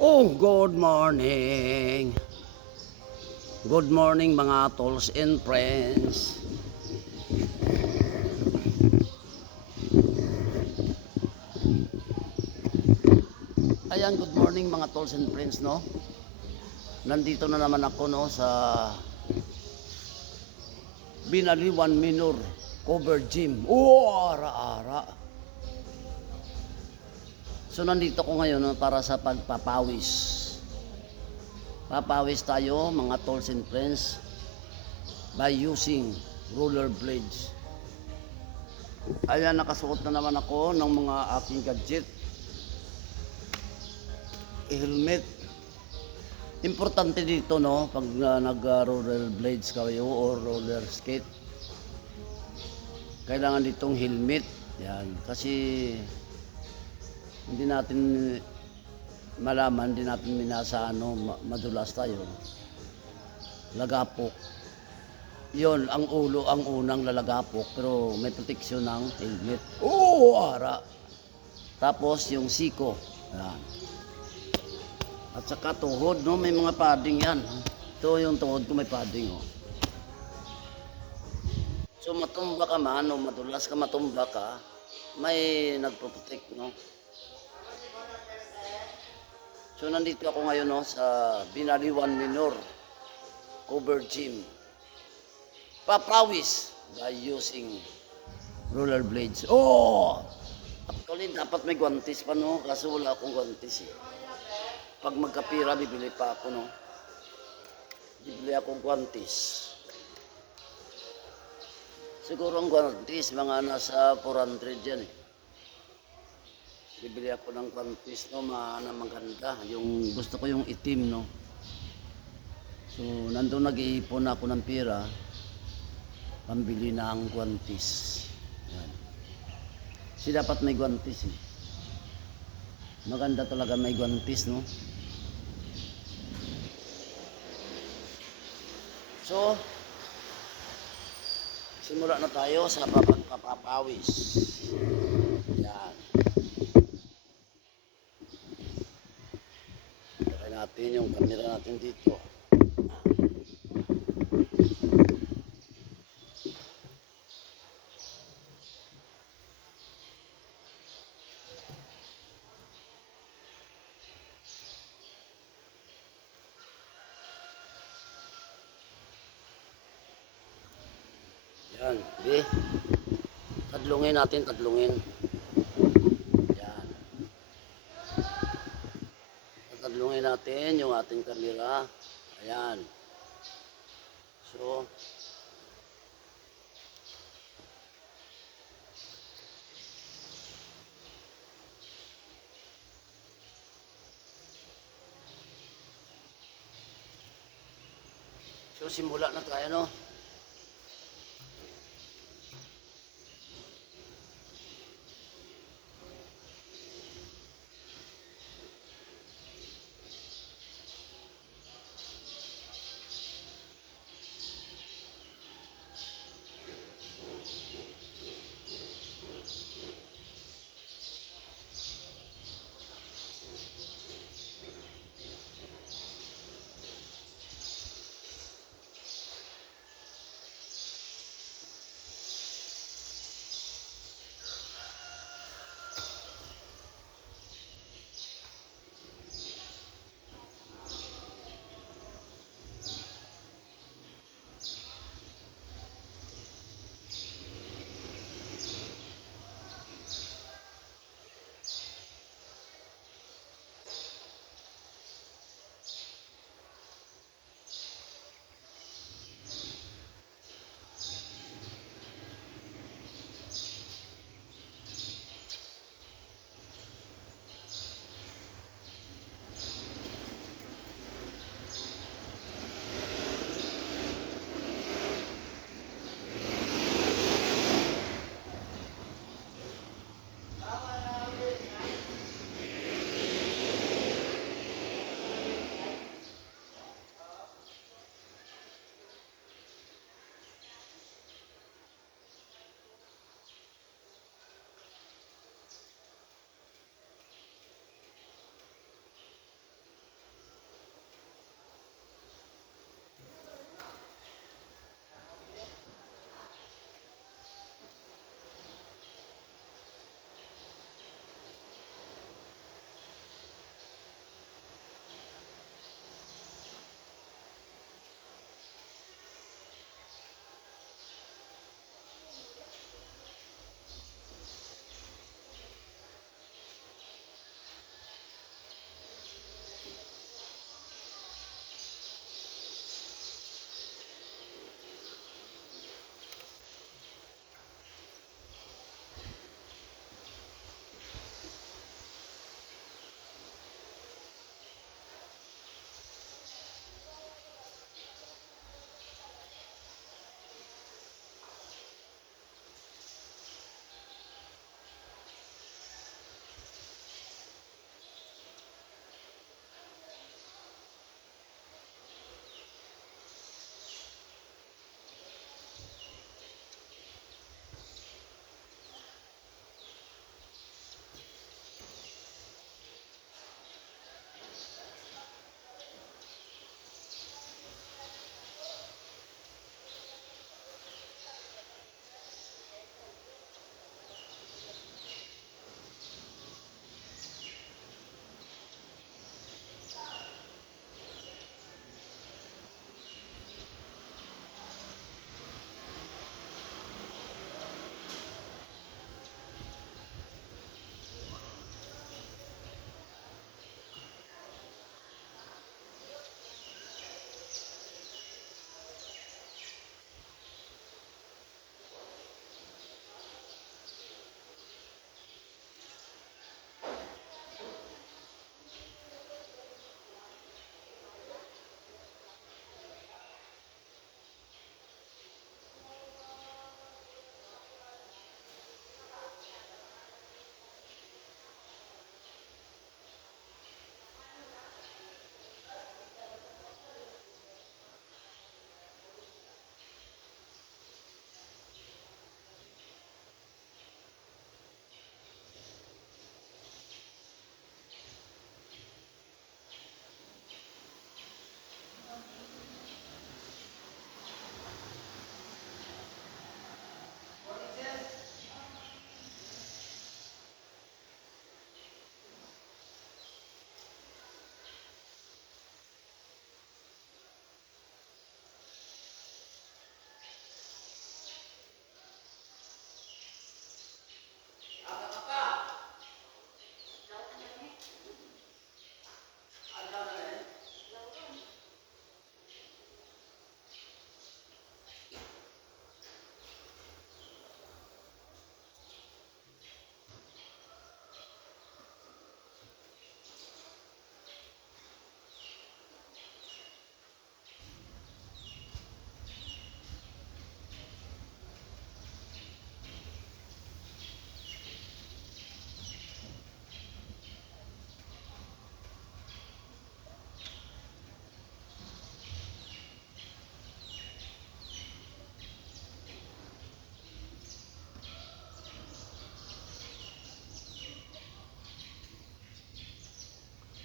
Oh, good morning. Good morning mga tolls and friends. Ayan, good morning mga tolls and friends, no? Nandito na naman ako, no, sa Binaliwan Minor Cover Gym. Oh, ara-ara. So, nandito ko ngayon, no, para sa pagpapawis. Papawis tayo mga tolls and friends by using roller blades. Ayan, nakasuot na naman ako ng mga aking gadget. Helmet. Importante dito, no, pag nag-roller blades kayo or roller skate, kailangan ditong helmet. Yan, kasi hindi natin malaman, hindi natin minasa, madulas tayo. Lagapok. Yon ang ulo, ang unang lalagapok, pero may proteksyon ng helmet. Ara. Tapos yung siko. Yan. At saka tuhod, no, may mga padding yan. Ito yung tuhod ko, may padding, oh. So matumba ka man o madulas ka, matumba ka, may nagpo-protect, no. So nandito ako ngayon, no, sa Binaliwan Minor Cover Gym. Papawis by using roller blades. Oh! Actually, dapat may guantes pa, no, kaso wala akong guantes, eh. Pag magkapira, bibili pa ako, no. Bibili akong guantes. Siguro ang guantes, mga nasa 400 yan, eh. Bibili ako ng guantes, no, maganda. Yung, gusto ko yung itim, no. So, nandun nag-iipon ako ng pira, pambili ng guantes. Yan. Kasi dapat may guantes, eh. Maganda talaga may guantes, no. So, simula na tayo sa pagpapawis. Yan. Try natin yung camera natin dito. Yan, di. Tadlungin natin, tadlungin. Yan. Tadlungin natin yung ating camera. Ayan. So, simula na tayo, no.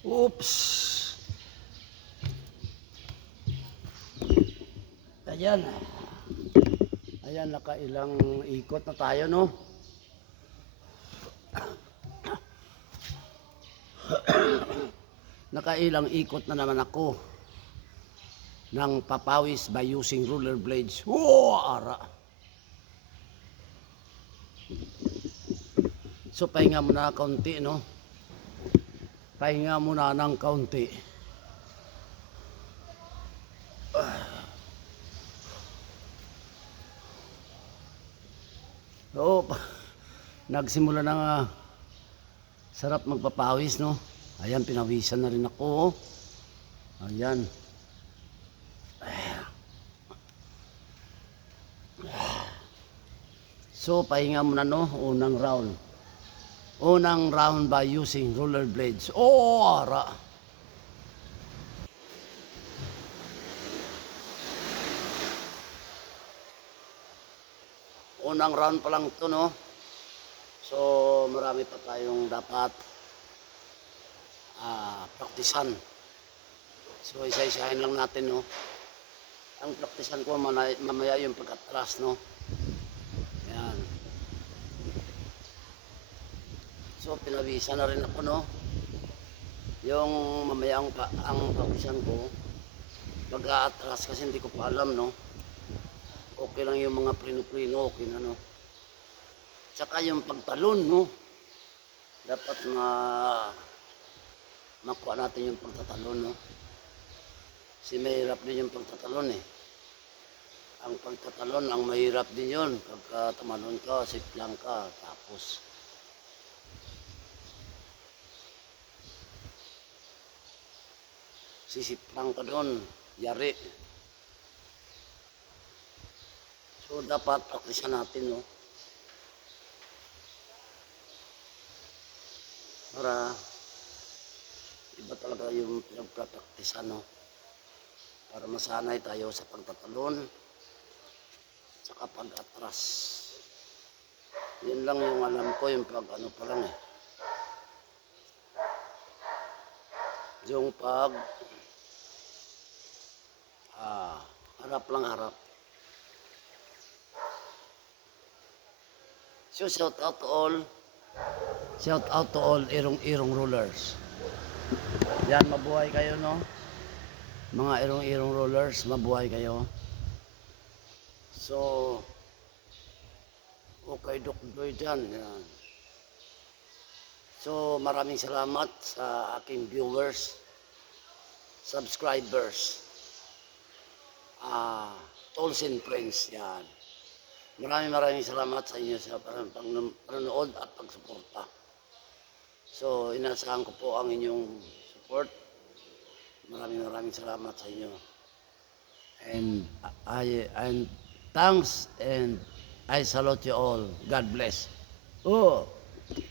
Oops! Ayan. Ayan, nakailang ikot na tayo, no? Nakailang ikot na naman ako ng papawis by using roller blades. Oh, ara! So, pahinga muna kaunti, no? Pahinga muna ng kaunti. So, nagsimula na nga sarap magpapawis, no? Ayan, pinawisan na rin ako. Ayan. So, pahinga muna, no? Unang round. Unang round by using roller blades. Oh, ara! Unang round pa lang ito, no? So, marami pa tayong dapat praktisan. So, isa-isahin lang natin, no? Ang praktisan ko mamaya yung pagkatras, no? Ayan. So, pinawisan na rin ako, no? Yung mamaya ang praktisan ko, pag-aatras kasi hindi ko pa alam, no? Okay lang yung mga prino-prino, okay na, no? Tsaka yung pagtalon, no? Dapat makuha natin yung pagtatalon, no? Kasi mahirap din yung pagtatalon, eh. Ang pagtatalon, ang mahirap din yun. Pagka tumalon ka, safe lang ka, tapos sisiplang ka doon, yari. So, dapat praktisan natin, no? Para iba talaga yung pinagpraktisan, no? Para masanay tayo sa pagtatalon saka pag-atras. Yun lang yung alam ko, yung pag ano pa lang, eh. Yung pag harap lang harap. So, shout out to all irong-irong rollers. Yan, mabuhay kayo, no? Mga irong-irong rollers, mabuhay kayo. So, okay, Dokdoy dyan. Yan. So, maraming salamat sa aking viewers, subscribers, tolls and friends. Yan. Maraming salamat sa inyo sa panonood at pagsuporta. So, inasahan ko po ang inyong support. Maraming salamat sa inyo. And thanks and I salute you all. God bless. Oh.